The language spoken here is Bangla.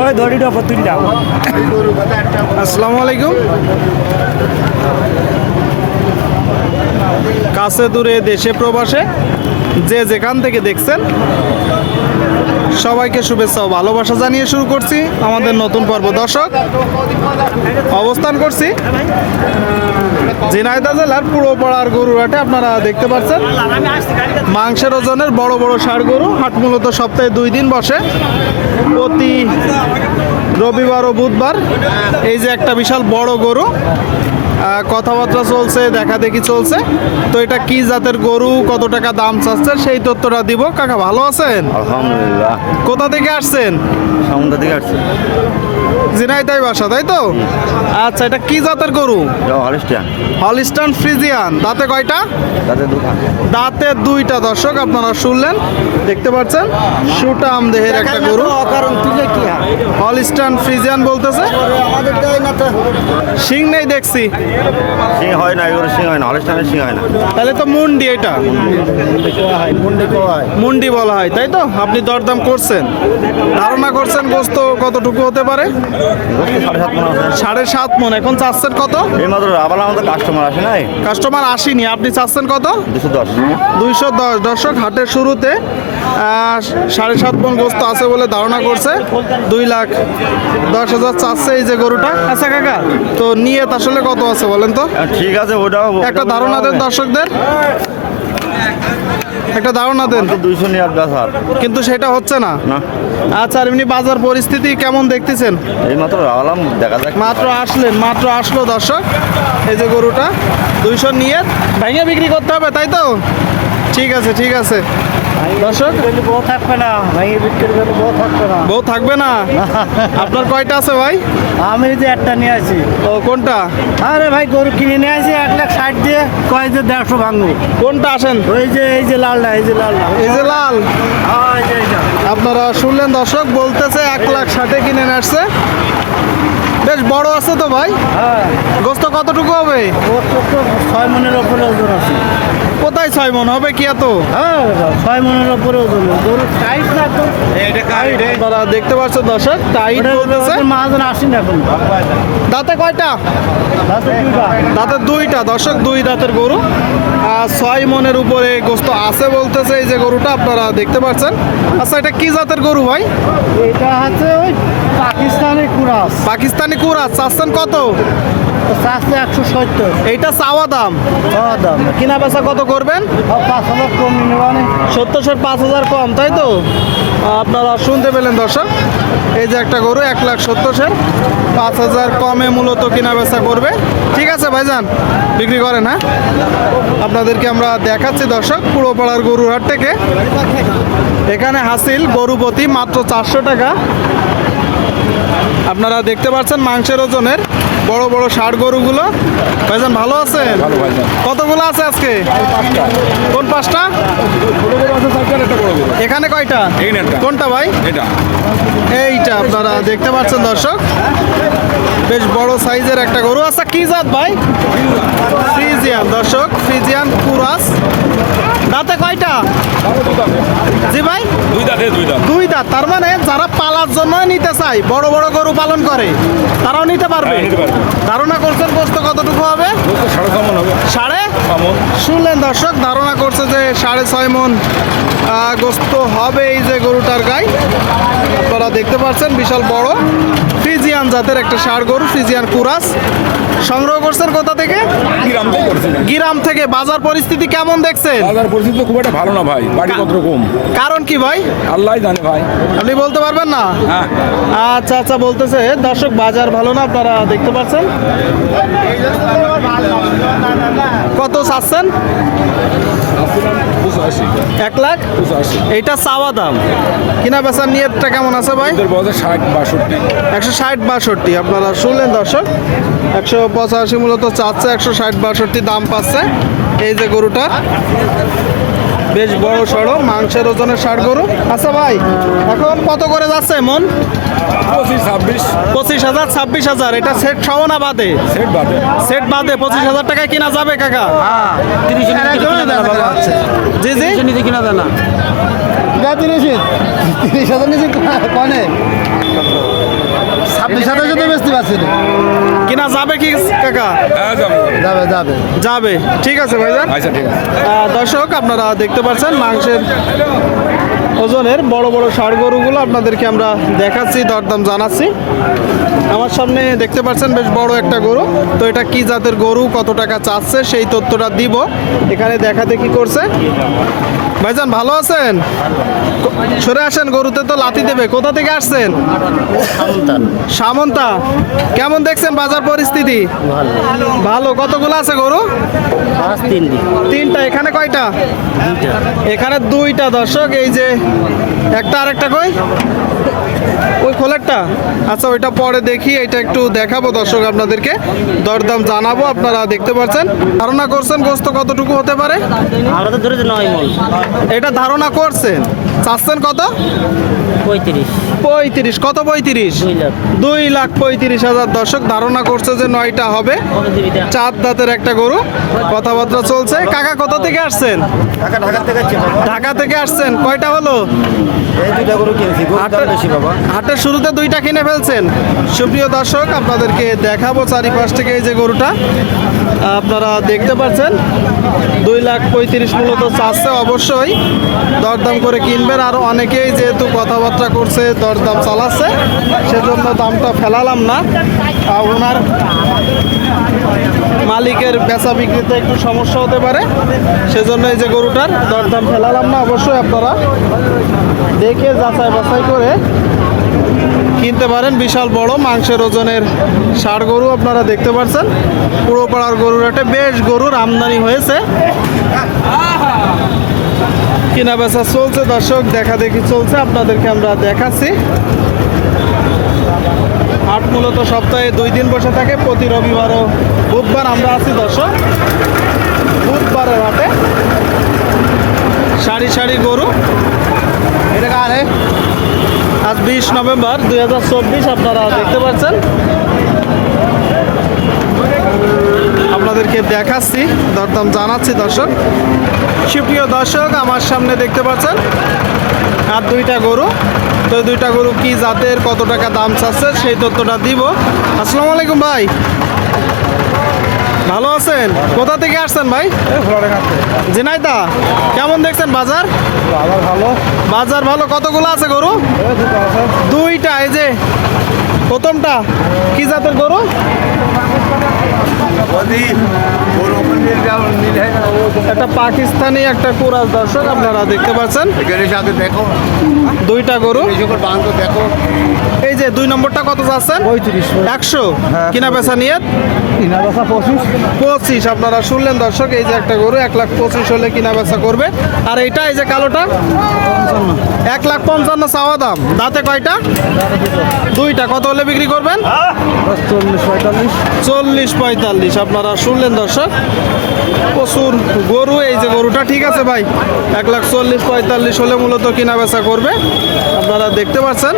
ওই আসসালামু আলাইকুম কাছে দূরে দেশে প্রবাসে যে যেখান থেকে দেখছেন, সবাইকে শুভেচ্ছা ও ভালোবাসা জানিয়ে শুরু করছি আমাদের নতুন পর্ব। দর্শক, অবস্থান করছি। ঝিনাইদহ জেলার পুরোপাড়ার গরুহাটে আপনারা দেখতে পাচ্ছেন, মাংসের ওজনের বড় বড় ষাড় গরু। হাট মূলত সপ্তাহে দুই দিন বসে। প্রতি রবিবার ও বুধবার এই যে একটা বিশাল বড় গরু কথাবার্তা চলছে দেখা দেখি চলছে। তো এটা কি জাতের গরু কত টাকা দাম চাচ্ছে সেই তথ্যটা দিব। কাকা ভালো আছেন? আলহামদুলিল্লাহ। কোথা থেকে আসছেন? সমুদ্র থেকে আসছে। জিনাইদাই বাসা তাই তো? আচ্ছা এটা কি জাতের গরু? Holstein Holstein Friesian. দাঁতে কয়টা? দাঁতে দুইটা দর্শক আপনারা শুনলেন দেখতে পাচ্ছেন সুটাম দেহের একটা গরু। অকারণ তুলে কি হলিস্টান ফ্রিজিয়ান বলতেছে। তো? শিং নেই দেখছি। সিং হয় না এগুলো সিং হয় না হলিস্টিয়ানের সিং হয় না। তাহলে তো মুন্ডি এটা। মুন্ডি বলা হয় তাই তো? আপনি দরদাম করছেন। ধারণা করছেন গোস্ত কতটুকু হতে পারে? সাড়ে সাত মনে সাড়ে সাত মন এখন চাচ্ছেন কত? এই মাত্র আবার আমাদের কাস্টমার আসে নাই। কাস্টমার আসেনি আপনি চাচ্ছেন কত? দুশো দশ। দুইশো দশ। দর্শক হাটের শুরুতে সাড়ে সাত মন গোস্ত আছে বলে ধারণা করছে। দুই লাখ দশ হাজার চাচ্ছে এই যে গরুটা। আচ্ছা কাকা। তো নিয়ে আসলে কত আছে বলেন তো? ঠিক আছে ওটাও একটা ধারণা দেন দর্শকদের। একটা ধারণা দেন। দুইশো নিয়ে স্যার। কিন্তু সেটা হচ্ছে না। না। আচ্ছা আর এমনি বাজার পরিস্থিতি কেমন দেখতেছেন? এই মাত্র আলাম দেখা যাক। মাত্র আসলেন মাত্র আসলো দর্শক। এই যে গরুটা দুইশো নিয়ে। ভেঙে বিক্রি করতে হবে তাই তো? ঠিক আছে ঠিক আছে। দর্শক? বউ থাকবে না ভাইয়ের বিক্রি করে বউ থাকবে না। বউ থাকবে না? আপনার কয়টা আছে ভাই? আমি যে একটা নিয়ে আসি। ও কোনটা? আরে ভাই গরু কিনে নিয়ে আসি এক লাখ ষাট দিয়ে কয় যে দেড়শো ভাঙবো। কোনটা আসেন? ওই যে এই যে লালটা এই যে লালটা। এই যে লাল? হ্যাঁ। আপনারা শুনলেন দর্শক বলতেছে এক লাখ ষাটে কিনে নিয়ে আসছে। বেশ বড় আছে তো ভাই? হ্যাঁ। গোস্ত কতটুকু হবে? ছয় মনের ওপরে ওজন আছে। ছয় মন হবে কি এত? হ্যাঁ ছয় মনের ওপরে ওজন গরু টাইট না তো। আপনারা দেখতে পাচ্ছেন দর্শক টাইট বলতেছে। মাহাজন আসেন এখন। দাঁতে কয়টা। দাঁতের দুইটা দর্শক দুই দাঁতের গরু। আর ছয় মনের উপরে গোস্ত আছে বলতেছে এই যে গরুটা আপনারা দেখতে পাচ্ছেন। আচ্ছা এটা কি জাতের গরু ভাই? এটা হচ্ছে ওই পাকিস্তানি কুরাস। পাকিস্তানি কুরাস চাচ্ছেন কত? চারশো একশো সত্তর। এইটা চাওয়া দাম? খাওয়া দাম। কিনা বেচা কত করবেন? পাঁচ হাজার কম নেবানে সত্তরশোর পাঁচ হাজার কম তাই তো? আপনারা শুনতে পেলেন দর্শক এই যে একটা গরু এক লাখ সত্তরের পাঁচ হাজার কমে মূলত কেনা বেচা করবে। ঠিক আছে ভাইজান বিক্রি করেন হ্যাঁ? আপনাদেরকে আমরা দেখাচ্ছি দর্শক পুরোপাড়ার গরুর হাট থেকে। এখানে হাসিল গরু প্রতি মাত্র চারশো টাকা। আপনারা দেখতে পাচ্ছেন মাংসের ওজনের বড় বড় ষাট গরুগুলো। ভাইজান ভালো আছেন? কতগুলো আছে আজকে? কোন পাঁচটা? এখানে কয়টা? কোনটা ভাই? এটা এইটা আপনারা দেখতে পাচ্ছেন দর্শক। বেশ বড় সাইজের একটা গরু। আচ্ছা কি জাত ভাই? ফ্রিজিয়ান দর্শক। ফ্রিজিয়ান কুরাস। দাঁতে কয়টা? জি ভাই? দুই দাঁতে দুই দাঁত। দুই দাঁত তার মানে যারা পালার জন্য নিতে চায় বড় বড় গরু পালন করে তারাও নিতে পারবে? হ্যাঁ। ধারণা করছেন গোস্ত কতটুকু হবে? সাড়ে শুনলেন দর্শক ধারণা করছে যে সাড়ে ছয় মন গোস্ত হবে এই যে গরুটার গায়ে। দেখতে পাচ্ছেন বিশাল বড় ফ্রিজিয়ান জাতের একটা ষাড় গরু ফ্রিজিয়ান কুরাস। সংগ্রহ করছেন কোথা থেকে? গ্রাম থেকে গিরাম থেকে। বাজার পরিস্থিতি কেমন দেখছেন? বাজার পরিস্থিতি খুব একটা ভালো না ভাই বাড়িপত্র কম। কারণ কি ভাই? আল্লাহ জানে ভাই। আপনি বলতে পারবেন না? হ্যাঁ। আচ্ছা আচ্ছা বলতেছে দর্শক বাজার ভালো না আপনারা দেখতে পাচ্ছেন? কত চাচ্ছেন? এক লাখ? এইটা চাওয়া দাম। কিনা বেচার নিয়তটা কেমন আছে ভাই? ষাট বাষট্টি। একশো ষাট বাষট্টি। আপনারা শুনলেন দর্শক একশো পঁচাশি মূলত চাচ্ছে একশো ষাট বাষট্টি দাম পাচ্ছে। এই যে গরুটার বেশ বড় সড়ো মাংসের ওজনের ষাট গরু। আচ্ছা ভাই এখন কত করে যাচ্ছে মন? পঁচিশ ছাব্বিশ। হাজার ছাব্বিশ হাজার। এটা সেট সহ না বাদে? সেট বাদে। সেট বাদে। পঁচিশ হাজার টাকায় কিনা যাবে কাকা? জি জি। তিরিশ হাজার নিচে কনে? ছাব্বিশ বেচতে পারছি না। কিনা যাবে কি কাকা? হ্যাঁ যাবে। যাবে যাবে। ঠিক আছে ভাইজান। আচ্ছা ঠিক আছে। দর্শক আপনারা দেখতে পাচ্ছেন মাংসের ওজনের বড় বড় ষাড় গরুগুলো আপনাদেরকে আমরা দেখাচ্ছি, দরদাম জানাচ্ছি। আমার সামনে দেখতে পাচ্ছেন বেশ বড় একটা গরু। তো এটা কি জাতের গরু, কত টাকা চাচ্ছে, সেই তথ্যটা দিব। এখানে দেখা দেখি করছে? ভাইজান, ভালো আছেন? সরে আসেন, গরুতে তো লাথি দেবে। কোথা থেকে আসছেন? সামন্তা। কেমন দেখছেন বাজার পরিস্থিতি? ভালো। কতগুলো আছে গরু? তিনটা। এখানে কয়টা? এখানে দুইটা। দর্শক, এই যে একটা আরেকটা কই? ওই খোলেরটা? আচ্ছা ওইটা পরে দেখি, এটা একটু দেখাবো দর্শক আপনাদেরকে। দরদাম জানাব, আপনারা দেখতে পাচ্ছেন ধারণা করছেন গোস্ত কতটুকু হতে পারে? এটা ধারণা করছেন। চাচ্ছেন কত? পঁয়ত্রিশ। পঁয়ত্রিশ। কত পঁয়ত্রিশ? দুই লাখ। পঁয়ত্রিশ হাজার দর্শক ধারণা করছে যে নয়টা হবে। চার দাঁতের একটা গরু। কথাবার্তা চলছে। কাকা কোথা থেকে আসছেন? ঢাকা ঢাকা থেকে আসছি বাবা ঢাকা থেকে আসছেন। কয়টা হলো? এই দুইটা গরু কিনছি। গরুর দাম বেশি বাবা। হাটের শুরুতে দুইটা কিনে ফেলছেন। সুপ্রিয় দর্শক আপনাদেরকে দেখাবো চারিপাশ থেকে এই যে গরুটা। আপনারা দেখতে পাচ্ছেন, দুই লাখ পঁয়ত্রিশ মূলত চাচ্ছে অবশ্যই। দরদাম করে কিনবেন, আর অনেকেই যেহেতু কথাবার্তা করছে, দরদাম চালাচ্ছে, সেজন্য দামটা ফেলালাম না। ওনার মালিকের বেচা বিক্রিতে একটু সমস্যা হতে পারে, সেজন্য এই যে গরুটার দরদাম ফেলালাম না, অবশ্যই আপনারা দেখে যাচাই বাছাই করে কিনতে পারেন। বিশাল বড়, মাংসের ওজনের ষাড় গরু আপনারা দেখতে পাচ্ছেন পুরো পাড়ার গরুর হাটে বেশ গরুর আমদানি হয়েছে। কিনা বেচা চলছে দর্শক, দেখা দেখি চলছে, আপনাদেরকে আমরা দেখাচ্ছি। হাট মূলত সপ্তাহে দুই দিন বসে থাকে, প্রতি রবিবার ও বুধবার আমরা আছি দর্শক। বুধবারের হাটে। সারি সারি গরু। এটা কারে আজ বিশ নভেম্বর দুই হাজার চব্বিশ, আপনারা দেখতে পাচ্ছেন। আপনাদেরকে দেখাচ্ছি, দরদাম জানাচ্ছি দর্শক। সুপ্রিয় দর্শক, আমার সামনে দেখতে পাচ্ছেন, আর দুইটা গরু। তো দুইটা গরু কি জাতের, কত টাকা দাম চাচ্ছে, সেই তথ্যটা দিব। আসসালামু আলাইকুম ভাই। ভালো আছেন? কোথা থেকে আসছেন ভাই? জিনাইদা কেমন দেখছেন বাজার? ভালো। বাজার ভালো। কতগুলো আছে গরু? দুইটা এই যে প্রথমটা কি জাতের গরু? একটা পাকিস্তানি একটা কুরাজ দর্শক আপনারা দেখতে পাচ্ছেন। দেখো। দুইটা গরু। দেখো। যে দুই নম্বরটা কত যাচ্ছেন? পঁয়ত্রিশ। একশো। কিনা বেচা নিয়ে পঁচিশ। আপনারা শুনলেন দর্শক এই যে একটা গরু এক লাখ পঁচিশ হলে কিনা বেচা করবে। আর এইটা এই যে কালোটা? এক লাখ পঞ্চান্ন চাওয়া দাম। দাঁতে কয়টা? দুইটা। কত হলে বিক্রি করবেন? চল্লিশ পঁয়তাল্লিশ। চল্লিশ পঁয়তাল্লিশ। আপনারা শুনলেন দর্শক প্রচুর গরু এই যে গরুটা ঠিক আছে ভাই? এক লাখ চল্লিশ পঁয়তাল্লিশ হলে মূলত কিনা বেচা করবে। আপনারা দেখতে পাচ্ছেন।